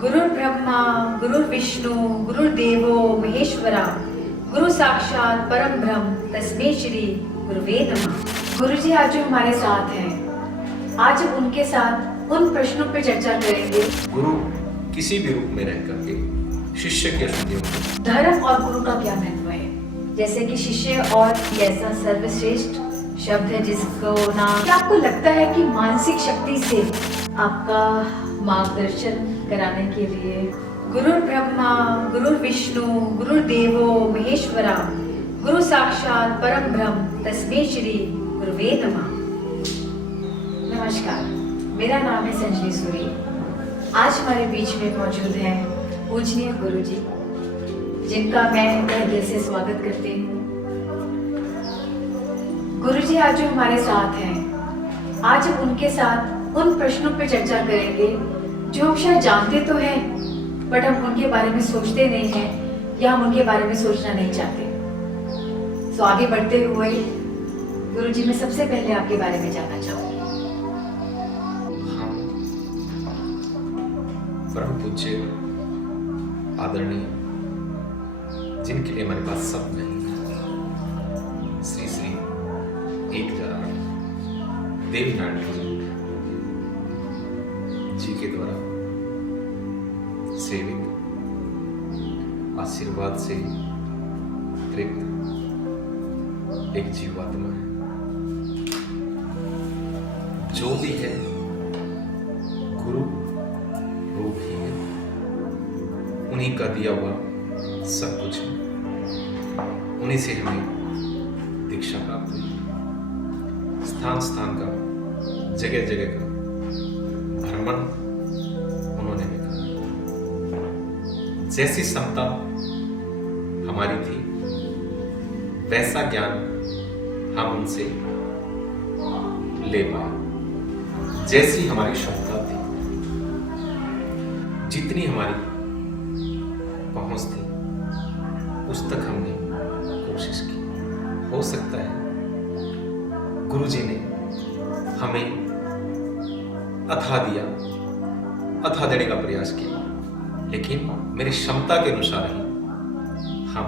गुरुर् ब्रह्मा गुरुर्विष्णु गुरुर्देवो महेश्वरा गुरु साक्षात परम ब्रह्म तस्मै श्री गुरुवे नमः। गुरुजी आज जो हमारे साथ हैं, आज हम उनके साथ उन प्रश्नों पर चर्चा करेंगे। गुरु किसी भी रूप में रह करके शिष्य के अशुद्धियों धर्म और गुरु का क्या महत्व है, जैसे कि शिष्य और ऐसा सर्वश्रेष्ठ शब्द है जिसको नाम, क्या आपको लगता है कि मानसिक शक्ति से आपका मार्गदर्शन कराने के लिए गुरुर् ब्रह्मा गुरुर्विष्णु गुरुर्देवो महेश्वरा गुरु साक्षात परम ब्रह्म तस्मै श्री गुरुवे नमः। नमस्कार, मेरा नाम है संजनी सूरी। आज हमारे बीच में मौजूद हैं पूजनीय गुरुजी, जिनका मैं तहे दिल से स्वागत करती हूँ। गुरुजी आज जो हमारे साथ हैं, आज हम उनके साथ उन प्रश्नों पर चर्चा करेंगे जो हम शायद जानते तो हैं, बट हम उनके बारे में सोचते नहीं हैं या हम उनके बारे में सोचना नहीं चाहते। तो आगे बढ़ते हुए गुरुजी, मैं सबसे पहले आपके बारे में जानना चाहूंगी। हम परम पूज्य आदरणीय, जिनके लिए हमारे पास सब नहीं, श्री श्री 1008 देवनारायण जी के द्वारा सेवित आशीर्वाद से तृप्त एक जीवात्मा है। जो भी है गुरु रूप ही है, उन्हीं का दिया हुआ सब कुछ है, उन्हीं से हमें दीक्षा प्राप्त हुई। स्थान स्थान का, जगह जगह का भ्रमण उन्होंने भी करा। जैसी क्षमता हमारी थी, वैसा ज्ञान हम उनसे ले पाए। जैसी हमारी क्षमता थी, जितनी हमारी पहुंच थी, उस तक हमने कोशिश की। हो सकता है गुरुजी ने हमें अथा दिया, अथा देने का प्रयास किया, लेकिन मेरी क्षमता के अनुसार ही हम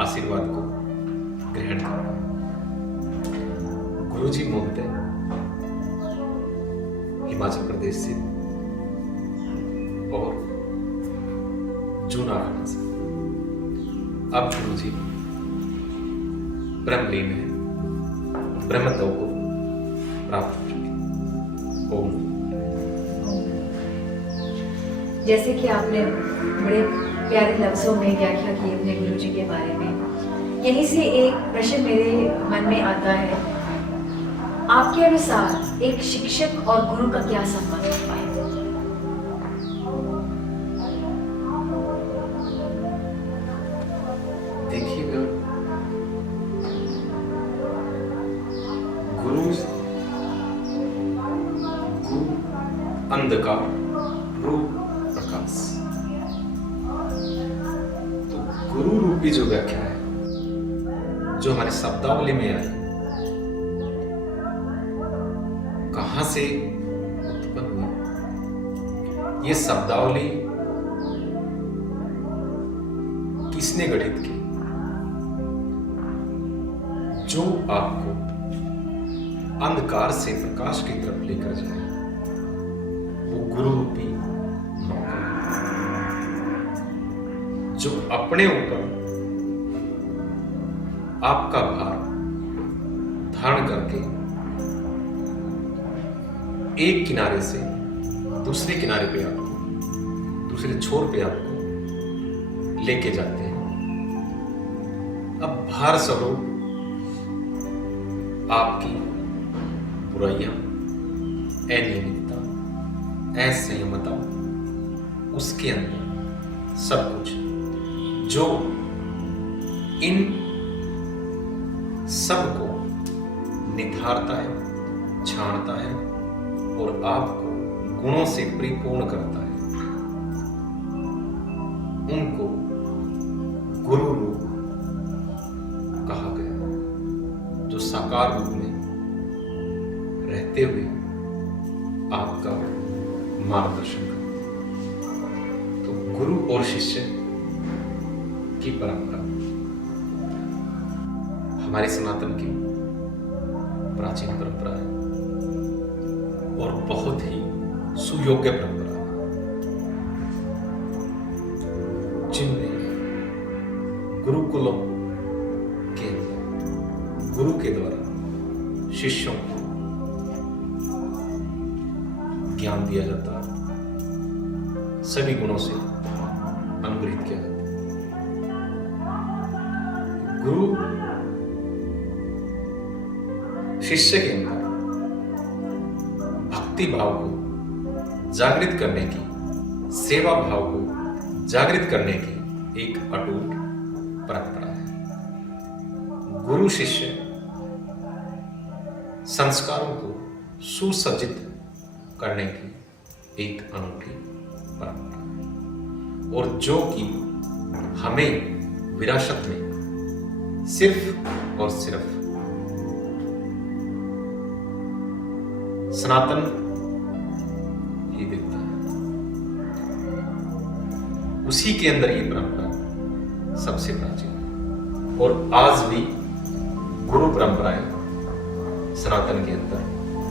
आशीर्वाद को ग्रहण कर। गुरुजी मूलतः हिमाचल प्रदेश से और जूनागढ़ से। अब गुरुजी ब्रह्मलीन है, ब्रह्मत्व को प्राप्त कर चुके। ओम। जैसे कि आपने बड़े प्यारे लफ्जों में व्याख्या की अपने गुरुजी के बारे में, यहीं से एक प्रश्न मेरे मन में आता है। आपके अनुसार एक शिक्षक और गुरु का क्या संबंध होता है? देखिएगा, गुरु अंधकार, रूप प्रकाश। तो गुरु रूपी जो व्याख्या है, जो हमारी शब्दावली में आई, कहां से उत्पन्न हुई, ये शब्दावली किसने गठित की? जो आपको अंधकार से प्रकाश की तरफ लेकर जाए, वो गुरु रूपी नौकर है, जो अपने ऊपर आपका भार धारण करके एक किनारे से दूसरे किनारे पे आपको, दूसरे छोर पे आपको लेके जाते हैं। अब भार स्वरूप आपकी बुराइयां, अनियमितता, असंयमता, उसके अंदर सब कुछ जो इन सब को निखारता है, छानता है और आपको गुणों से परिपूर्ण करता है, उनको गुरु रूप कहा गया, जो साकार रूप में रहते हुए आपका मार्गदर्शन करता है। गुरु और शिष्य की परंपरा हमारे सनातन की प्राचीन परंपरा है और बहुत ही सुयोग्य परंपरा है, जिनमें गुरुकुलों के गुरु के द्वारा शिष्यों को ज्ञान दिया जाता है, सभी गुणों से अनुग्रहित किया जाता है। गुरु शिष्य के अंदर भक्ति भाव को जागृत करने की, सेवा भाव को जागृत करने की एक अटूट परंपरा है। गुरु शिष्य संस्कारों को सुसज्जित करने की एक अनूठी परंपरा है और जो कि हमें विरासत में सिर्फ और सिर्फ सनातन ही देता है। उसी के अंदर ये परंपरा सबसे प्राचीन है और आज भी गुरु परंपराएं सनातन के अंदर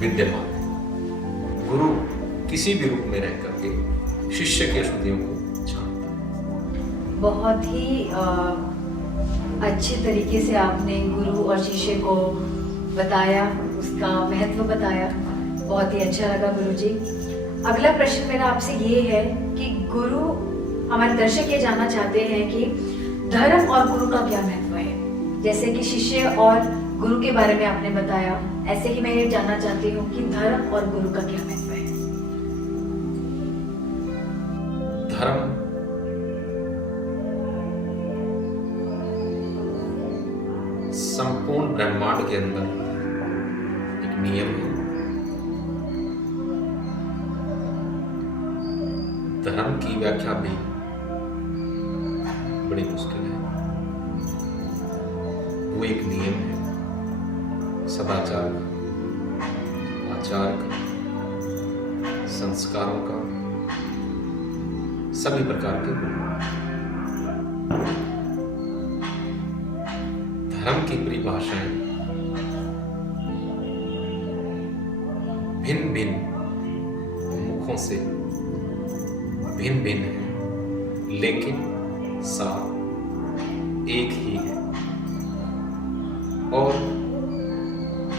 विद्यमान है। गुरु किसी भी रूप में रह करके शिष्य के अशुद्धियों को जानता है। बहुत ही अच्छे तरीके से आपने गुरु और शिष्य को बताया, उसका महत्व बताया, बहुत ही अच्छा लगा गुरुजी। अगला प्रश्न मेरा आपसे ये है कि गुरु, हमारे दर्शक ये जानना चाहते हैं कि धर्म और गुरु का क्या महत्व है। जैसे कि शिष्य और गुरु के बारे में आपने बताया, ऐसे ही मैं ये जानना चाहती हूँ कि धर्म और गुरु का क्या महत्व है। धर्म संपूर्ण ब्रह्मांड के अंदर एक नियम है। धर्म की व्याख्या भी बड़ी मुश्किल है। वो एक नियम है, सदाचार का, आचार का, संस्कारों का, सभी प्रकार के गुण। धर्म की परिभाषाएं भिन्न भिन्न मुखों से भिन्न भिन्न है, लेकिन सार एक ही है और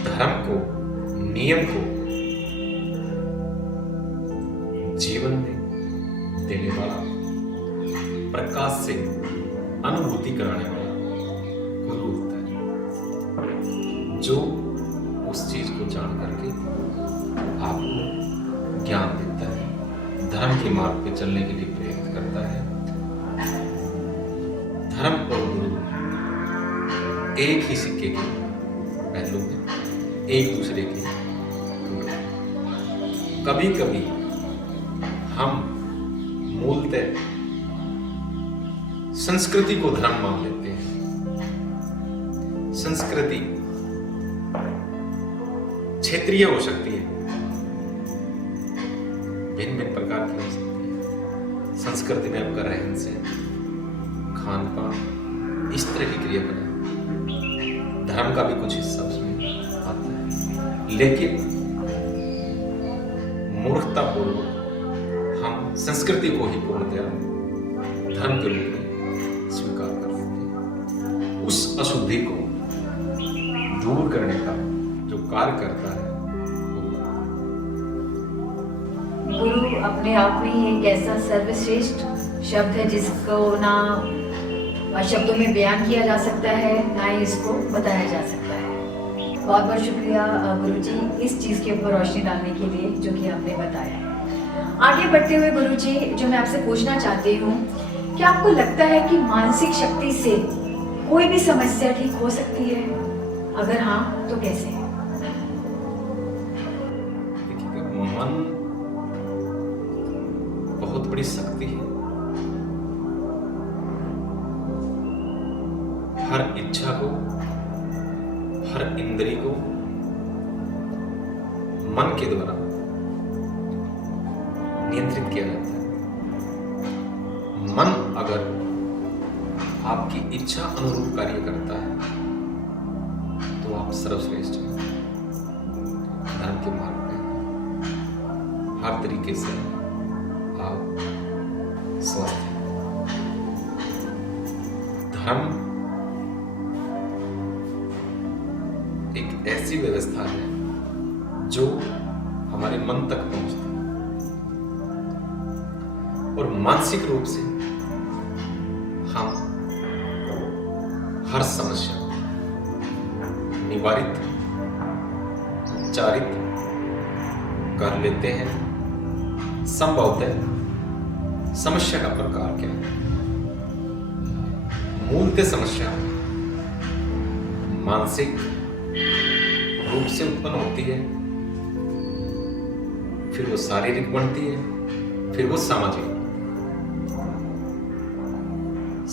धर्म को, नियम को जीवन में देने वाला, प्रकाश से अनुभूति कराने वाला गुरु होता है, जो उस चीज को जान करके आपको ज्ञान देता है, धर्म के मार्ग पे चलने के लिए प्रेरित करता है। धर्म और गुरु एक ही सिक्के के पहलू में एक दूसरे के पूरक हैं। कभी कभी हम मूलतः संस्कृति को धर्म मान लेते हैं। संस्कृति क्षेत्रीय हो सकती है, भिन्न भिन्न प्रकार की हो सकती है। संस्कृति में आपका रहन सहन, खान पान, इस तरह की क्रियाकलाप, धर्म का भी कुछ हिस्सा उसमें आता है। लेकिन मूर्खतापूर्वक हम संस्कृति को ही पूर्णतया धर्म के रूप में स्वीकार कर लेते हैं। उस अशुद्धि को दूर करने का जो कार्य करता है गुरु अपने आप में ही एक ऐसा सर्वश्रेष्ठ शब्द है जिसको ना शब्दों में बयान किया जा सकता है, ना ही इसको बताया जा सकता है। बहुत बहुत शुक्रिया गुरुजी इस चीज़ के ऊपर रोशनी डालने के लिए जो कि आपने बताया। आगे बढ़ते हुए गुरुजी, जो मैं आपसे पूछना चाहती हूँ, क्या आपको लगता है कि मानसिक शक्ति से कोई भी समस्या ठीक हो सकती है? अगर हाँ तो कैसे? देखिएगा, मन बहुत बड़ी शक्ति है। हर इच्छा को, हर इंद्रिय को मन के द्वारा नियंत्रित किया जाता है। अगर आपकी इच्छा अनुरूप कार्य करता है तो आप सर्वश्रेष्ठ हैं, धर्म के मार्ग पे हर तरीके से आप स्वस्थ हैं। धर्म एक ऐसी व्यवस्था है जो हमारे मन तक पहुंचती है और मानसिक रूप से हम हर समस्या निवारित उपचारित कर लेते हैं। संभवतः समस्या का प्रकार क्या है? मूलतः समस्या मानसिक रूप से उत्पन्न होती है, फिर वो शारीरिक बनती है, फिर वो सामाजिक।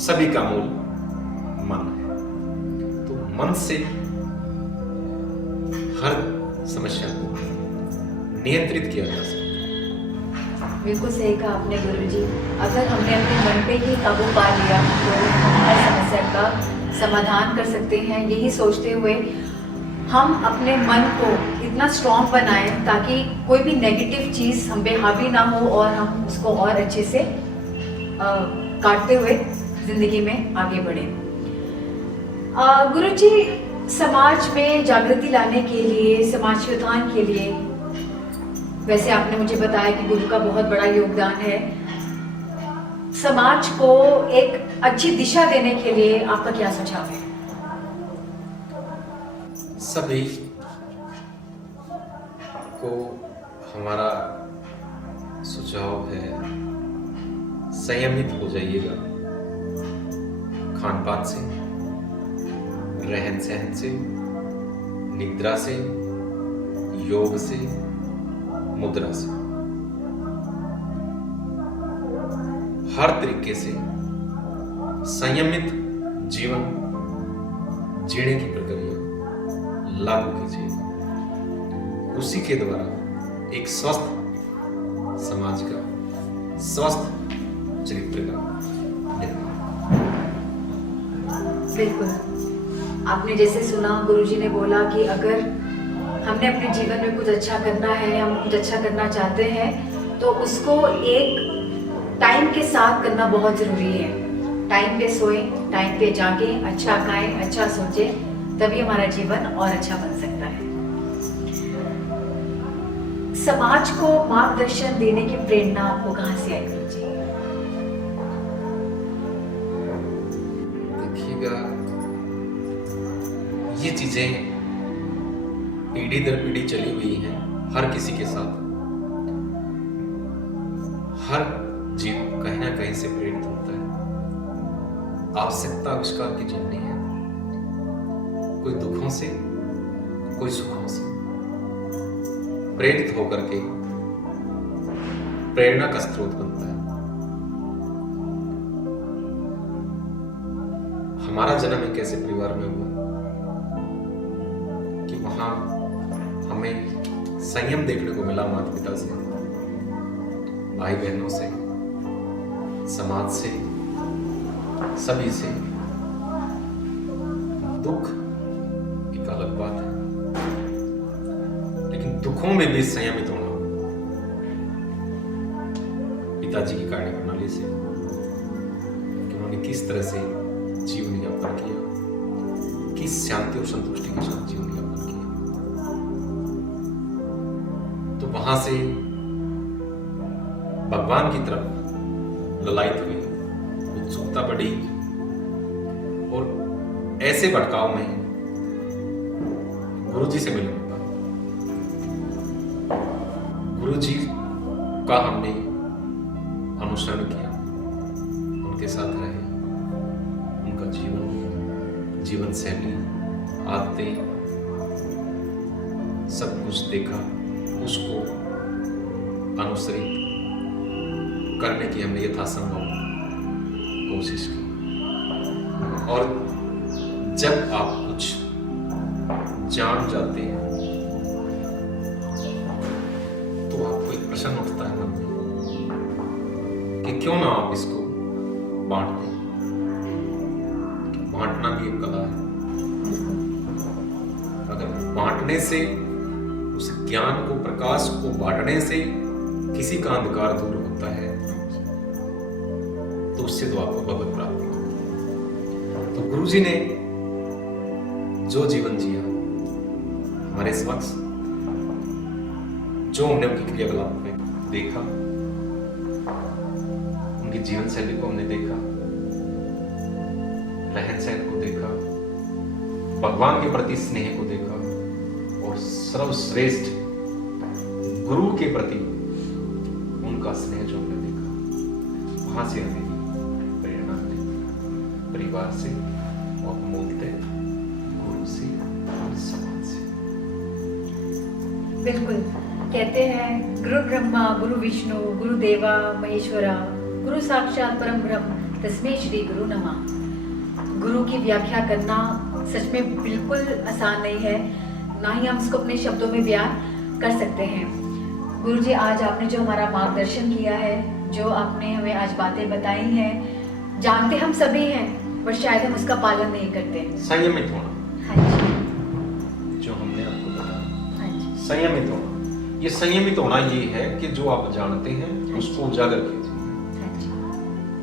सभी का मूल मन है। तो मन से हर समस्या को नियंत्रित किया जा सकता है। बिल्कुल सही कहा आपने गुरुजी। अगर हमने अपने मन पे ही काबू पा लिया तो हम हर समस्या का समाधान कर सकते हैं। यही सोचते हुए हम अपने मन को इतना स्ट्रॉन्ग बनाएं ताकि कोई भी नेगेटिव चीज़ हम पे हावी ना हो और हम उसको और अच्छे से काटते हुए जिंदगी में आगे बढ़े। गुरुजी, समाज में जागृति लाने के लिए, समाज के उत्थान के लिए, वैसे आपने मुझे बताया कि गुरु का बहुत बड़ा योगदान है। समाज को एक अच्छी दिशा देने के लिए आपका क्या सुझाव है? सभी को हमारा सुझाव है, संयमित हो जाइएगा खान पान से, रहन सहन से, निद्रा से, योग से, मुद्रा से, हर तरीके से संयमित जीवन जीने की प्रक्रिया लागू कीजिए। उसी के द्वारा एक स्वस्थ समाज का, स्वस्थ चरित्र का निर्माण। बिल्कुल, आपने जैसे सुना, गुरुजी ने बोला कि अगर हमने अपने जीवन में कुछ अच्छा करना है, हम कुछ अच्छा करना चाहते हैं तो उसको एक टाइम के साथ करना बहुत ज़रूरी है। टाइम पे सोएं, टाइम पे जागें, अच्छा खाएं, अच्छा सोचें, तभी हमारा जीवन और अच्छा बन सकता है। समाज को मार्गदर्शन देने की प्रेरणा आपको कहाँ से आई गुरुजी? देखिएगा, ये चीजें पीढ़ी दर पीढ़ी चली हुई हैं हर किसी के साथ। हर जीव कहीं ना कहीं से प्रेरित होता है। आवश्यकता आविष्कार की जीवनी है, कोई दुखों से, कोई सुखों से प्रेरित होकर के प्रेरणा का स्रोत बनता है। हमारा जन्म एक ऐसे परिवार में हुआ कि वहां हमें संयम देखने को मिला, माता पिता से, भाई बहनों से, समाज से, सभी से। दुख एक अलग बात है, लेकिन दुखों में भी संयमित होना पिताजी की कार्य प्रणाली से, कि उन्होंने किस तरह से जीवन यापन किया, किस शांति और संतुष्टि के साथ जीवन यापन किया। तो वहां से भगवान की तरफ ललायत हुई, उत्सुकता बढ़ी और ऐसे भटकाव में गुरुजी से मिलने का, गुरुजी का हमने अनुसरण किया, उनके साथ रहे, उनका जीवन शैली, आदतें, सब कुछ देखा, उसको अनुसरित करने की हमने यथासंभव कोशिश की। और जब आप कुछ जान जाते हैं तो आपको एक प्रश्न उठता है मन में कि क्यों ना आप इसको बांट दें। बांटना भी एक कला है। अगर बांटने से, उस ज्ञान को, प्रकाश को बांटने से किसी का अंधकार दूर होता है, तो उससे तो आपको भगवत प्राप्ति होगी। तो गुरु जी ने जो जीवन जिया हमारे समक्ष, जो हमने उनकी क्रियाकलाप में देखा, उनकी जीवन शैली को हमने देखा, रहन सहन को देखा, भगवान के प्रति स्नेह को देखा, और सर्वश्रेष्ठ गुरु के प्रति उनका स्नेह जो हमने देखा, वहां से हमें प्रेरणा मिली, परिवार से और मूलतः गुरु से और समाज से। बिल्कुल, कहते हैं गुरु ब्रह्मा गुरु विष्णु गुरु देवा महेश्वरा गुरु साक्षात परम ब्रह्म तस्मै श्री गुरु नमः। गुरु की व्याख्या करना सच में बिल्कुल आसान नहीं है, ना ही हम इसको अपने शब्दों में बयान कर सकते हैं। गुरु जी, आज आपने जो हमारा मार्गदर्शन किया है, जो आपने हमें आज बातें बताई हैं, जानते हम सभी हैं पर शायद हम उसका पालन नहीं करते। संयमित होना, हाँ जी, जो हमने आपको बताया, हाँ जी, संयमित होना। ये संयमित होना ये है कि जो आप जानते हैं उसको उजागर कीजिए। हाँ जी,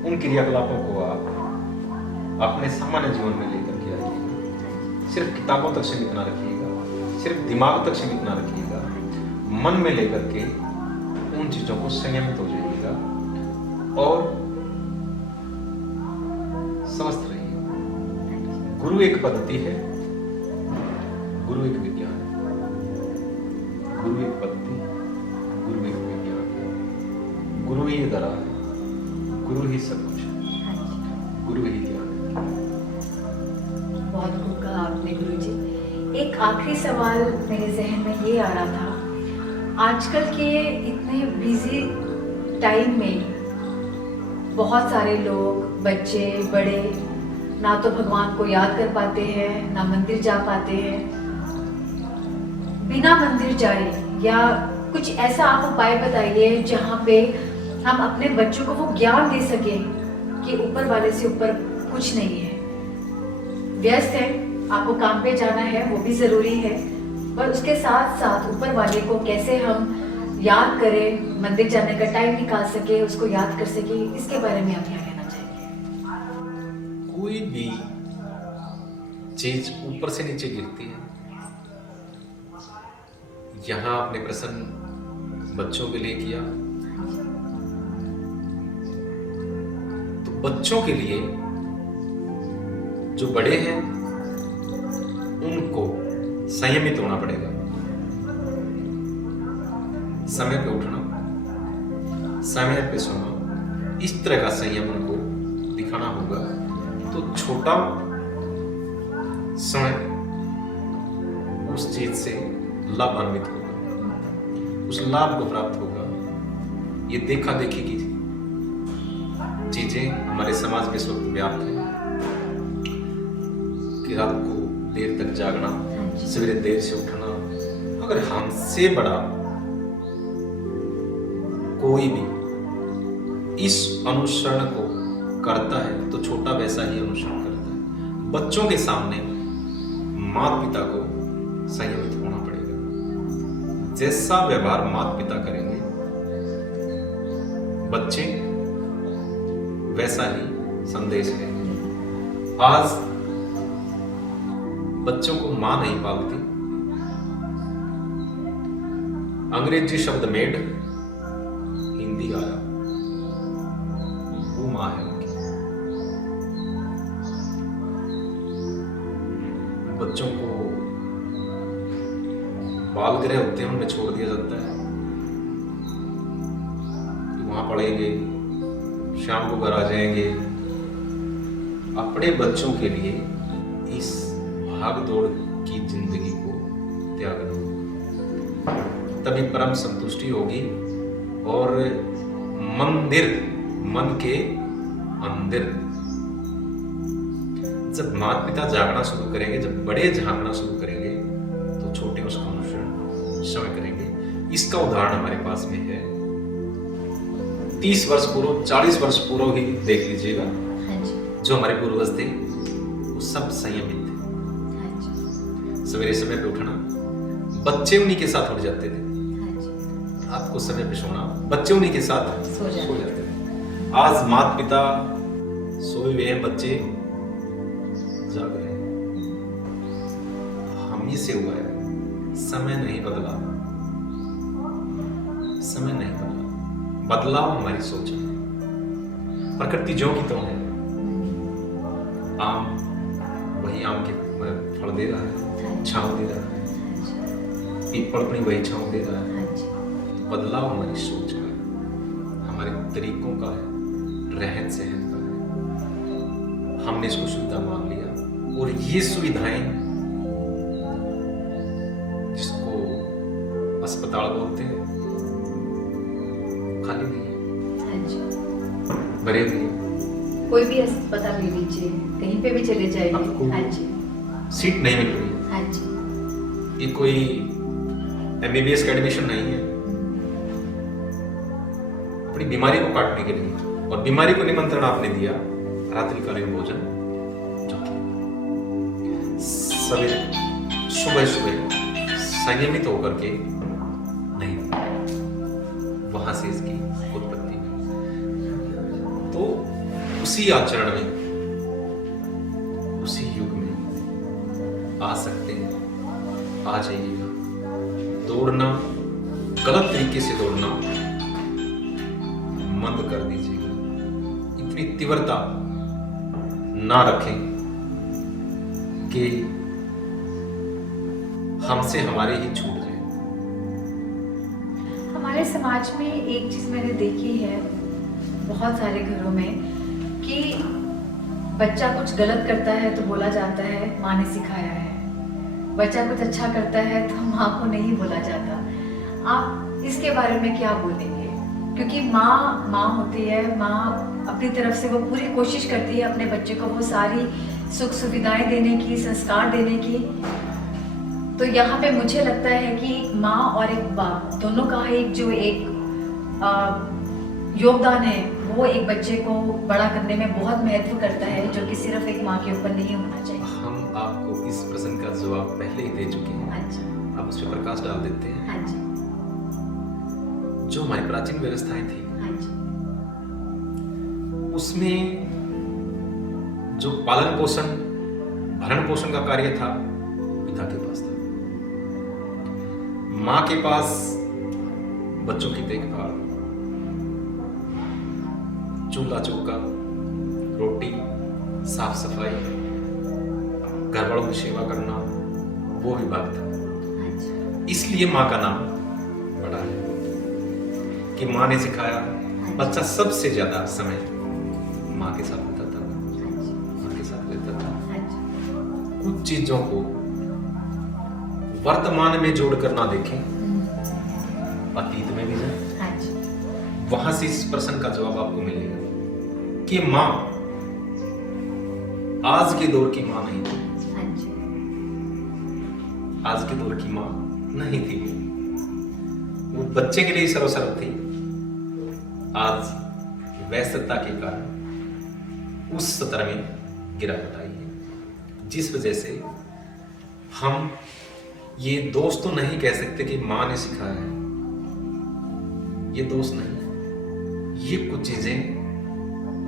उन क्रियाकलापों को आप अपने सामान्य जीवन में लेकर के आइएगा। सिर्फ किताबों तक सीमित ना रखिएगा, सिर्फ दिमाग तक सीमित ना रखिएगा, मन में लेकर के उन चीजों को संयमित हो जाइएगा और स्वस्थ रहिए। गुरु एक पद्धति है, गुरु एक विज्ञान है। गुरु एक पद्धति, गुरु एक विज्ञान है। गुरु ही धरा है, गुरु ही सब कुछ है, हाँ जी। गुरु ही ज्ञान है। बहुत खूब कहा आपने गुरु जी। एक आखिरी सवाल मेरे जहन में ये आ रहा था, आजकल के इतने बिजी टाइम में बहुत सारे लोग, बच्चे बड़े, ना तो भगवान को याद कर पाते हैं, ना मंदिर जा पाते हैं। बिना मंदिर जाए या कुछ ऐसा आप उपाय बताइए जहाँ पे हम अपने बच्चों को वो ज्ञान दे सके कि ऊपर वाले से ऊपर कुछ नहीं है। व्यस्त है, आपको काम पे जाना है, वो भी जरूरी है, पर उसके साथ साथ ऊपर वाले को कैसे हम याद करें, मंदिर जाने का टाइम निकाल सके, उसको याद कर सके, इसके बारे में आप क्या कहना चाहेंगे? कोई भी चीज ऊपर से नीचे गिरती है। यहां आपने प्रश्न बच्चों के लिए किया, तो बच्चों के लिए जो बड़े हैं उनको संयमित होना पड़ेगा। समय पे उठना, समय पे सोना, इस तरह का संयम उनको दिखाना होगा। तो छोटा समय उस चीज से लाभान्वित होगा, उस लाभ को प्राप्त होगा। ये देखा देखी की चीजें हमारे समाज में इस वक्त व्याप्त है कि रात को देर तक जागना, सवेरे देर से उठना। अगर हमसे बड़ा कोई भी इस अनुसरण को करता है तो छोटा वैसा ही अनुसरण करता है। बच्चों के सामने माता पिता को संयमित होना पड़ेगा। जैसा व्यवहार माता पिता करेंगे बच्चे वैसा ही संदेश लेंगे। आज बच्चों को मां नहीं पालती। अंग्रेजी शब्द मेड, हिंदी आया, वो मां है उनकी। बच्चों को बाल गृह होते हैं, उनमें छोड़ दिया जाता है कि वहां पढ़ेंगे, शाम को घर आ जाएंगे। अपने बच्चों के लिए इस भाग दौड़ की जिंदगी को त्याग दो, तभी परम संतुष्टि होगी। और मंदिर मन के अंदर, जब माता पिता जागना शुरू करेंगे, जब बड़े जागना शुरू करेंगे, तो छोटे उसका अनुसरण समय करेंगे। इसका उदाहरण हमारे पास में है। 30 वर्ष पूर्व, 40 वर्ष पूर्व ही देख लीजिएगा। जो हमारे पूर्वज थे वो सब संयमित थे। हाँ जी, सवेरे समय पे उठना, बच्चे उन्हीं के साथ उठ जाते थे। हाँ जी, आपको समय पे सोना, बच्चे उन्हीं के साथ सो जाते जाते थे। आज माता पिता सोए हुए हैं, बच्चे जाग रहे हैं। हम ही से हुआ है, समय नहीं बदला, समय नहीं बदला, बदलाव हमारी सोच है। प्रकृति जो की तो है, आम वही आम के फल दे रहा है, छांव दे रहा है, पीपल अपनी वही छांव दे रहा है। हाँ जी, बदलाव हमारी सोच का है, हमारे तरीकों का है, रहन सहन का है। हमने इसको सुविधा मान लिया और ये सुविधाएं जिसको अस्पताल बोलते हैं खाली नहीं है, हाँ जी। भरे हुए हैं। कोई भी अस्पताल ले लीजिए, कहीं पे भी चले जाइए। आपको हाँ जी, सीट नहीं मिल रही। हाँ जी, ये कोई MBBS का एडमिशन नहीं है, अपनी बीमारी को काटने के लिए। और बीमारी को निमंत्रण आपने दिया रात्रिकालीन भोजन, सवेरे सुबह सुबह संयमित होकर के नहीं, वहां से इसकी उत्पत्ति हुई। तो उसी आचरण में, उसी युग में आ सकते हैं, आ जाइएगा। दौड़ना, गलत तरीके से दौड़ना बंद कर दीजिएगा। इतनी तीव्रता ना रखें कि हमसे हमारे ही छूट जाए। हमारे समाज में एक चीज मैंने देखी है बहुत सारे घरों में कि बच्चा कुछ गलत करता है तो बोला जाता है माँ ने सिखाया है, बच्चा कुछ अच्छा करता है तो माँ को नहीं बोला जाता। आप इसके बारे में क्या बोलेंगे? क्योंकि माँ माँ होती है, माँ अपनी तरफ से वो पूरी कोशिश करती है अपने बच्चे को वो सारी सुख सुविधाएं देने की, संस्कार देने की। तो यहाँ पे मुझे लगता है कि माँ और एक बाप दोनों का एक जो एक योगदान है वो एक बच्चे को बड़ा करने में बहुत महत्व करता है, जो कि सिर्फ एक माँ के ऊपर नहीं होना चाहिए। हम आपको इस प्रश्न का जवाब पहले ही दे चुके हैं। हाँ जी, आप उस पर प्रकाश डाल देते हैं। हाँ जी, जो हमारी प्राचीन व्यवस्थाएं थी हाँ जी, उसमें जो पालन पोषण, भरण पोषण का कार्य था पिता के पास था। माँ के पास बच्चों की देखभाल, चूल्हा चौका, रोटी, साफ सफाई, घर वालों की सेवा करना, वो विभाग था। हाँ जी, इसलिए माँ का नाम बड़ा है कि माँ ने सिखाया। बच्चा सबसे ज्यादा समय माँ के साथ रहता था, हाँ जी, माँ के साथ रहता था। हाँ जी, कुछ चीजों को वर्तमान में जोड़कर ना देखें, अतीत में भी जाए। हाँ जी, वहां से इस प्रश्न का जवाब आपको मिलेगा कि माँ आज के दौर की माँ नहीं थी, हाँ जी, आज के दौर की माँ नहीं थी। वो बच्चे के लिए सर्वसर्व थी। आज व्यस्तता के कारण उस स्तर में गिरावट आई है, जिस वजह से हम ये दोष तो नहीं कह सकते कि माँ ने सिखाया है, ये दोष नहीं है। ये कुछ चीजें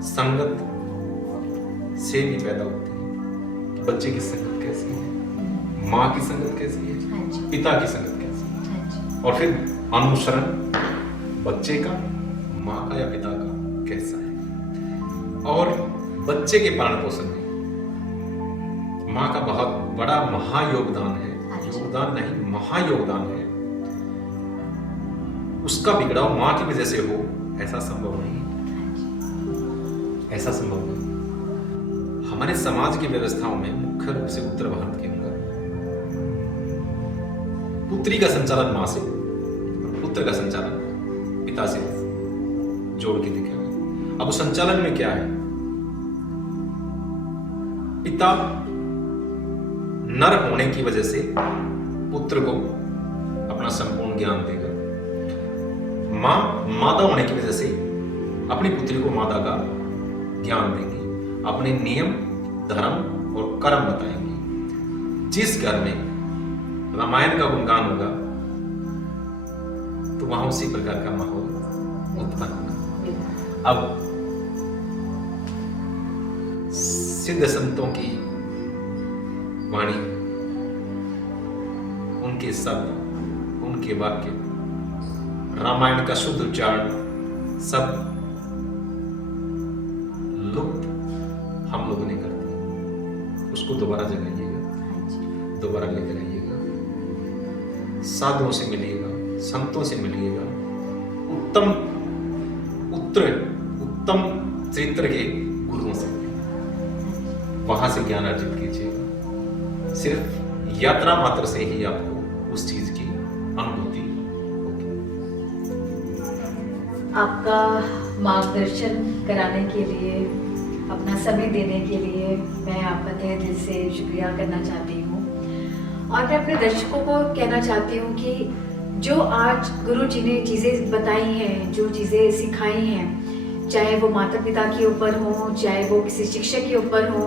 संगत से भी पैदा होती है कि बच्चे की संगत कैसी है, माँ की संगत कैसी है, हाँ जी, पिता की संगत कैसी है, हाँ जी, और फिर अनुसरण बच्चे का माँ का या पिता का कैसा है। और बच्चे के पालन पोषण में माँ का बहुत बड़ा महायोगदान है। योगदान नहीं, महायोगदान है। उसका बिगड़ाव माँ की वजह से हो, ऐसा संभव नहीं, ऐसा संभव नहीं। हमारे समाज की व्यवस्थाओं में मुख्य रूप से उत्तर भारत के अंदर पुत्री का संचालन माँ से, पुत्र का संचालन पिता से जोड़ के देखा गया। अब संचालन में क्या है? पिता नर होने की वजह से पुत्र को अपना संपूर्ण ज्ञान देगा, माँ मादा होने की वजह से अपनी पुत्री को मादा का ज्ञान देगी, अपने नियम, धर्म और कर्म बताएंगी। जिस घर में रामायण का गुणगान होगा तो वहां उसी प्रकार का माहौल उत्पन्न होगा। अब सिद्ध संतों की वाणी, उनके शब्द, उनके वाक्य, रामायण का शुद्ध उच्चारण सब लुप्त हम लोगों ने कर दिया। उसको दोबारा जगाइएगा, दोबारा लेकर आइएगा, साधुओं से मिलिएगा, संतों से मिलिएगा, उत्तम चरित्र के गुरुओं से मिलिएगा, वहां से ज्ञान अर्जित कीजिएगा। सिर्फ यात्रा मात्र से ही आपको उस चीज की अनुभूति होगी। आपका मार्गदर्शन कराने के लिए, अपना समय देने के लिए मैं आपका तहे दिल से शुक्रिया करना चाहती हूँ। और मैं अपने दर्शकों को कहना चाहती हूँ कि जो आज गुरु जी ने चीज़ें बताई हैं, जो चीज़ें सिखाई हैं, चाहे वो माता पिता के ऊपर हो, चाहे वो किसी शिक्षक के ऊपर हो,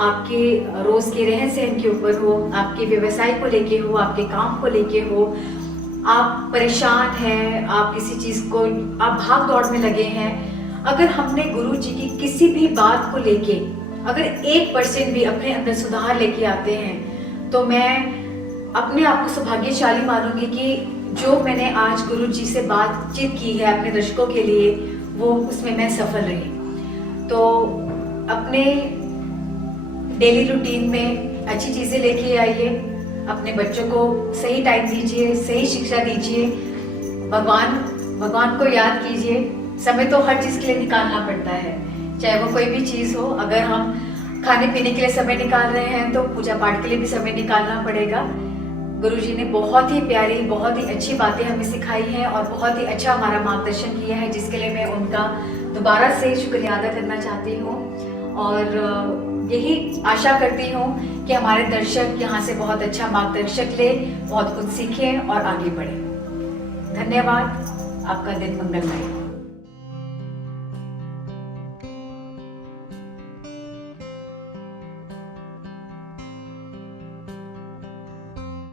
आपके रोज़ के रहन सहन के ऊपर हो, आपके व्यवसाय को लेके हो, आपके काम को लेके हो, आप परेशान हैं, आप किसी चीज़ को आप भाग दौड़ में लगे हैं, अगर हमने गुरु जी की किसी भी बात को लेके अगर 1% भी अपने अंदर सुधार लेके आते हैं तो मैं अपने आप को सौभाग्यशाली मानूंगी कि जो मैंने आज गुरु जी से बातचीत की है अपने दर्शकों के लिए, वो उसमें मैं सफल रही। तो अपने डेली रूटीन में अच्छी चीज़ें लेके आइए, अपने बच्चों को सही टाइम दीजिए, सही शिक्षा दीजिए, भगवान को याद कीजिए। समय तो हर चीज़ के लिए निकालना पड़ता है, चाहे वो कोई भी चीज़ हो। अगर हम खाने पीने के लिए समय निकाल रहे हैं तो पूजा पाठ के लिए भी समय निकालना पड़ेगा। गुरुजी ने बहुत ही प्यारी, बहुत ही अच्छी बातें हमें सिखाई हैं और बहुत ही अच्छा हमारा मार्गदर्शन किया है, जिसके लिए मैं उनका दोबारा से शुक्रिया अदा करना चाहती हूँ। और यही आशा करती हूँ कि हमारे दर्शक यहाँ से बहुत अच्छा मार्गदर्शक ले, बहुत कुछ सीखें और आगे बढ़ें। धन्यवाद। आपका दिन मंगलमय।